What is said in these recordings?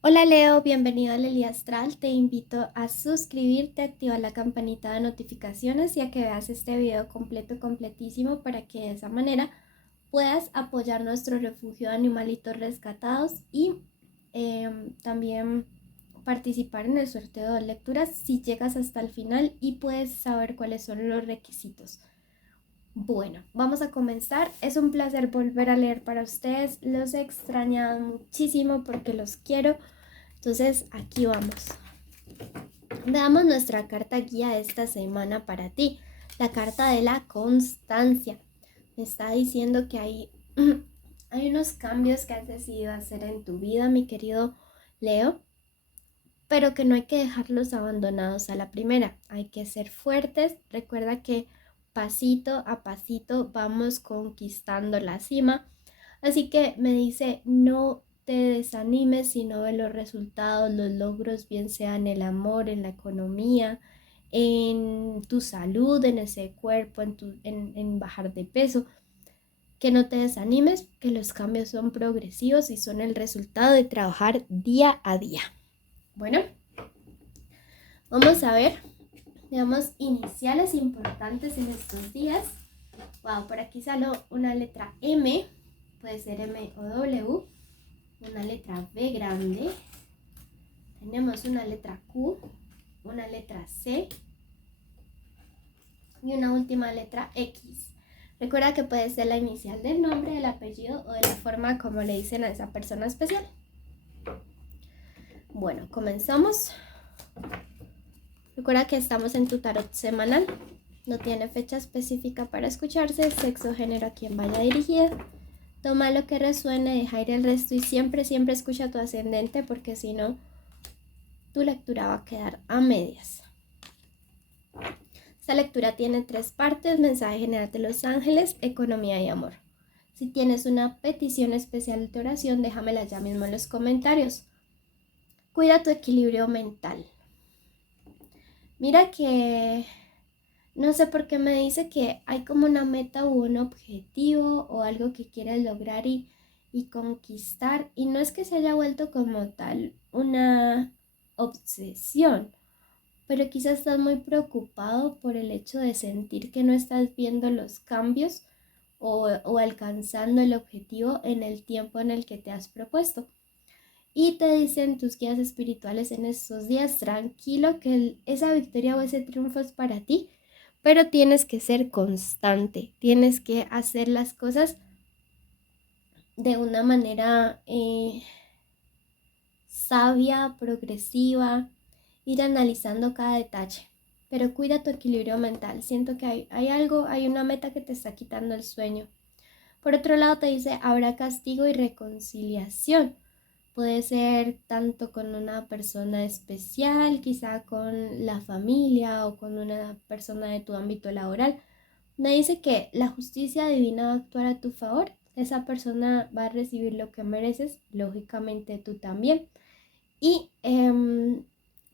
Hola Leo, bienvenido a Lely Astral. Te invito a suscribirte, activar la campanita de notificaciones y a que veas este video completísimo para que de esa manera puedas apoyar nuestro refugio de animalitos rescatados y también participar en el sorteo de lecturas si llegas hasta el final y puedes saber cuáles son los requisitos. Bueno, vamos a comenzar. Es un placer volver a leer para ustedes. Los he extrañado muchísimo porque los quiero. Entonces, aquí vamos. Veamos nuestra carta guía de esta semana para ti. La carta de la constancia. Me está diciendo que hay unos cambios que has decidido hacer en tu vida, mi querido Leo, pero que no hay que dejarlos abandonados a la primera. Hay que ser fuertes. Recuerda que pasito a pasito vamos conquistando la cima. Así que me dice, no te desanimes si no ves los resultados, los logros, bien sea en el amor, en la economía, en tu salud, en ese cuerpo, en bajar de peso. Que no te desanimes, que los cambios son progresivos y son el resultado de trabajar día a día. Bueno, vamos a ver, digamos, iniciales importantes en estos días. Wow, por aquí salió una letra M, puede ser M o W, una letra B grande, tenemos una letra Q, una letra C y una última letra X. Recuerda que puede ser la inicial del nombre, del apellido o de la forma como le dicen a esa persona especial. Bueno, comenzamos. Recuerda que estamos en tu tarot semanal. No tiene fecha específica para escucharse, sexo, género, a quien vaya dirigida. Toma lo que resuene, deja ir el resto y siempre escucha tu ascendente porque si no, tu lectura va a quedar a medias. Esta lectura tiene 3 partes: mensaje general de los ángeles, economía y amor. Si tienes una petición especial de oración, déjamela ya mismo en los comentarios. Cuida tu equilibrio mental. Mira que no sé por qué me dice que hay como una meta u un objetivo o algo que quieres lograr y conquistar. Y no es que se haya vuelto como tal una obsesión, pero quizás estás muy preocupado por el hecho de sentir que no estás viendo los cambios o alcanzando el objetivo en el tiempo en el que te has propuesto. Y te dicen tus guías espirituales en estos días, tranquilo, que esa victoria o ese triunfo es para ti, pero tienes que ser constante, tienes que hacer las cosas de una manera sabia, progresiva, ir analizando cada detalle. Pero cuida tu equilibrio mental. Siento que hay una meta que te está quitando el sueño. Por otro lado te dice, habrá castigo y reconciliación. Puede ser tanto con una persona especial, quizá con la familia o con una persona de tu ámbito laboral. Me dice que la justicia divina va a actuar a tu favor. Esa persona va a recibir lo que mereces, lógicamente tú también. Y,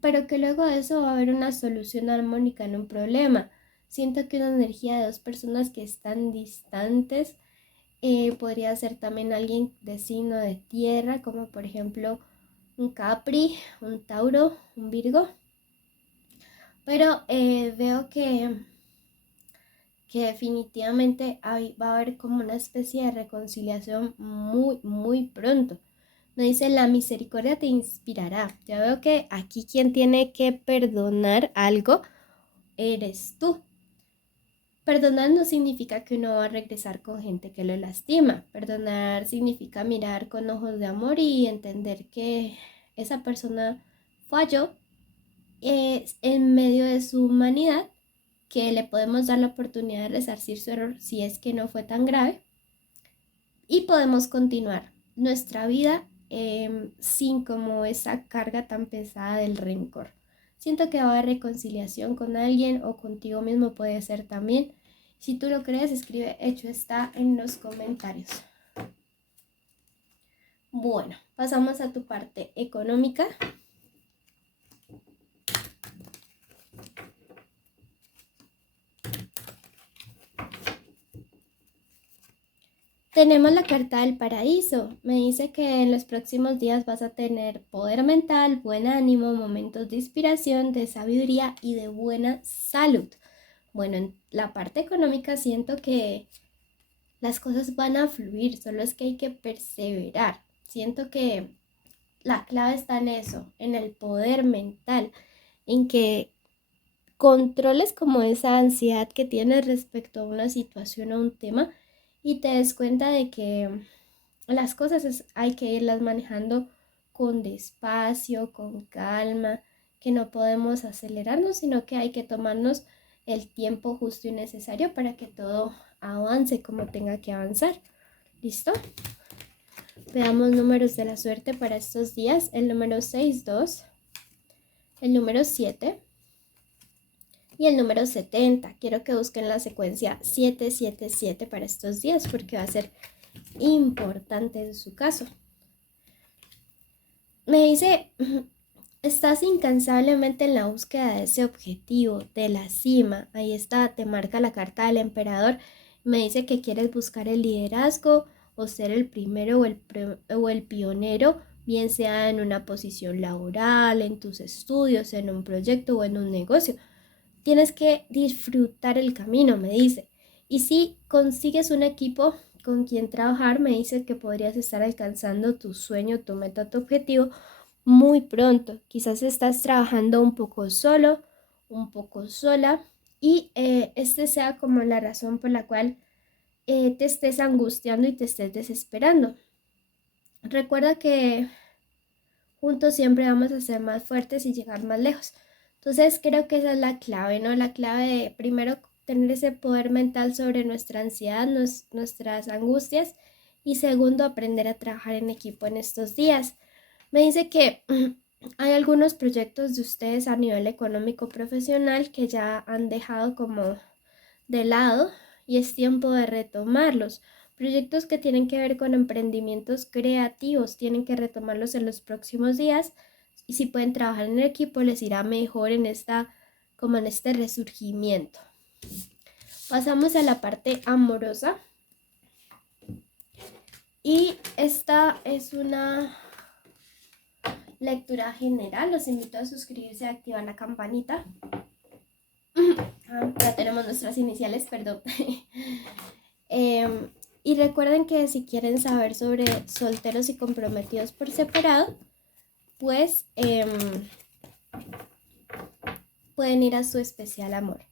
pero que luego de eso va a haber una solución armónica en un problema. Siento que una energía de dos personas que están distantes podría ser también alguien de signo de tierra, como por ejemplo un Capri, un Tauro, un Virgo. Pero veo que definitivamente va a haber como una especie de reconciliación muy pronto. Me dice, la misericordia te inspirará. Ya veo que aquí quien tiene que perdonar algo eres tú. Perdonar no significa que uno va a regresar con gente que lo lastima. Perdonar significa mirar con ojos de amor y entender que esa persona falló en medio de su humanidad, que le podemos dar la oportunidad de resarcir su error si es que no fue tan grave y podemos continuar nuestra vida sin como esa carga tan pesada del rencor. Siento que va a haber reconciliación con alguien o contigo mismo, puede ser también. Si tú lo crees, escribe hecho está en los comentarios. Bueno, pasamos a tu parte económica. Tenemos la carta del paraíso. Me dice que en los próximos días vas a tener poder mental, buen ánimo, momentos de inspiración, de sabiduría y de buena salud. Bueno, en la parte económica siento que las cosas van a fluir, solo es que hay que perseverar. Siento que la clave está en eso, en el poder mental, en que controles como esa ansiedad que tienes respecto a una situación o un tema y te des cuenta de que las cosas hay que irlas manejando con despacio, con calma, que no podemos acelerarnos, sino que hay que tomarnos el tiempo justo y necesario para que todo avance como tenga que avanzar. ¿Listo? Veamos números de la suerte para estos días. El número 62, el número 7 y el número 70. Quiero que busquen la secuencia 777 para estos días porque va a ser importante en su caso. Me dice, estás incansablemente en la búsqueda de ese objetivo, de la cima. Ahí está, te marca la carta del emperador. Me dice que quieres buscar el liderazgo o ser el primero o el pionero, bien sea en una posición laboral, en tus estudios, en un proyecto o en un negocio. Tienes que disfrutar el camino, me dice. Y si consigues un equipo con quien trabajar, me dice que podrías estar alcanzando tu sueño, tu meta, tu objetivo muy pronto. Quizás estás trabajando un poco solo, un poco sola y este sea como la razón por la cual te estés angustiando y te estés desesperando. Recuerda que juntos siempre vamos a ser más fuertes y llegar más lejos. Entonces creo que esa es la clave, ¿no? La clave de primero tener ese poder mental sobre nuestra ansiedad, nuestras angustias y segundo aprender a trabajar en equipo en estos días. Me dice que hay algunos proyectos de ustedes a nivel económico profesional que ya han dejado como de lado y es tiempo de retomarlos. Proyectos que tienen que ver con emprendimientos creativos, tienen que retomarlos en los próximos días y si pueden trabajar en equipo les irá mejor en como en este resurgimiento. Pasamos a la parte amorosa y esta es una lectura general. Los invito a suscribirse y activar la campanita. Ya tenemos nuestras iniciales, perdón. Y recuerden que si quieren saber sobre solteros y comprometidos por separado, pues pueden ir a su especial amor.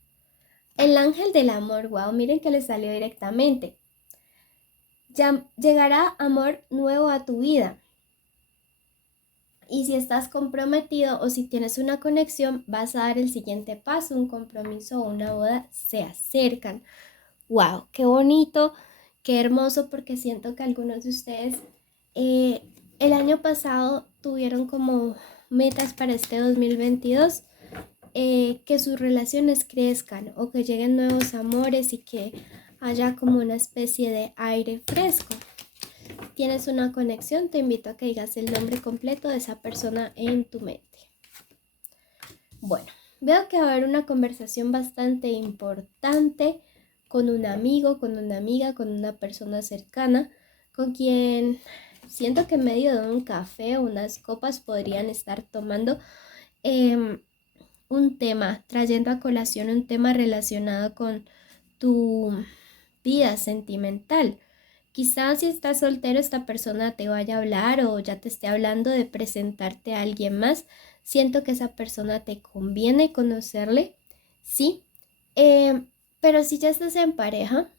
El ángel del amor, wow, miren que le salió directamente. Ya llegará amor nuevo a tu vida. Y si estás comprometido o si tienes una conexión, vas a dar el siguiente paso, un compromiso o una boda se acercan. ¡Wow! ¡Qué bonito! ¡Qué hermoso! Porque siento que algunos de ustedes el año pasado tuvieron como metas para este 2022, que sus relaciones crezcan o que lleguen nuevos amores y que haya como una especie de aire fresco. Tienes una conexión, te invito a que digas el nombre completo de esa persona en tu mente. Bueno, veo que va a haber una conversación bastante importante con un amigo, con una amiga, con una persona cercana, con quien siento que en medio de un café o unas copas podrían estar tomando un tema, trayendo a colación un tema relacionado con tu vida sentimental. Quizás si estás soltero esta persona te vaya a hablar o ya te esté hablando de presentarte a alguien más. Siento que esa persona te conviene conocerle, sí. Pero si ya estás en pareja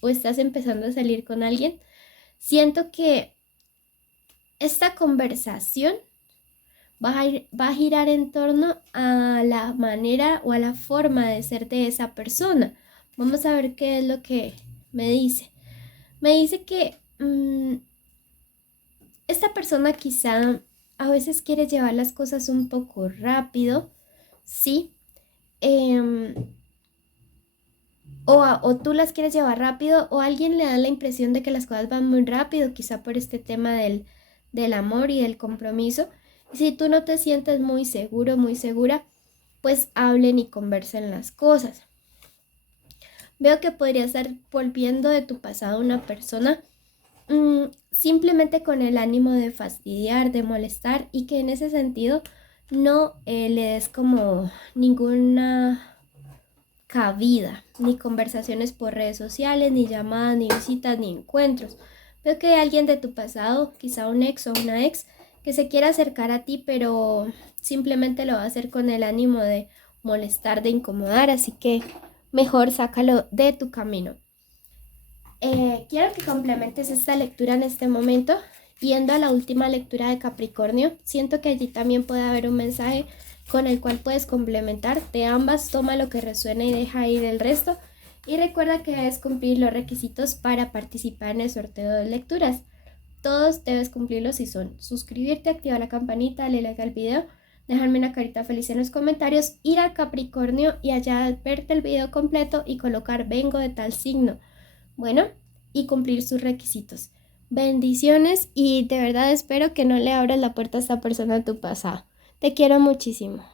o estás empezando a salir con alguien, siento que esta conversación va a girar en torno a la manera o a la forma de ser de esa persona. Vamos a ver qué es lo que me dice. Me dice que esta persona quizá a veces quiere llevar las cosas un poco rápido, ¿sí? O tú las quieres llevar rápido o a alguien le da la impresión de que las cosas van muy rápido, quizá por este tema del amor y del compromiso. Y si tú no te sientes muy seguro, muy segura, pues hablen y conversen las cosas. Veo que podría estar volviendo de tu pasado una persona simplemente con el ánimo de fastidiar, de molestar y que en ese sentido no le des como ninguna cabida, ni conversaciones por redes sociales, ni llamadas, ni visitas, ni encuentros. Veo que hay alguien de tu pasado, quizá un ex o una ex, que se quiera acercar a ti, pero simplemente lo va a hacer con el ánimo de molestar, de incomodar, así que mejor sácalo de tu camino. Quiero que complementes esta lectura en este momento. Yendo a la última lectura de Capricornio, siento que allí también puede haber un mensaje con el cual puedes complementar. De ambas, toma lo que resuena y deja ir el resto. Y recuerda que debes cumplir los requisitos para participar en el sorteo de lecturas. Todos debes cumplirlos y son suscribirte, activar la campanita, darle like al video, dejarme una carita feliz en los comentarios, ir a Capricornio y allá verte el video completo y colocar vengo de tal signo. Bueno, y cumplir sus requisitos. Bendiciones y de verdad espero que no le abras la puerta a esta persona en tu pasado. Te quiero muchísimo.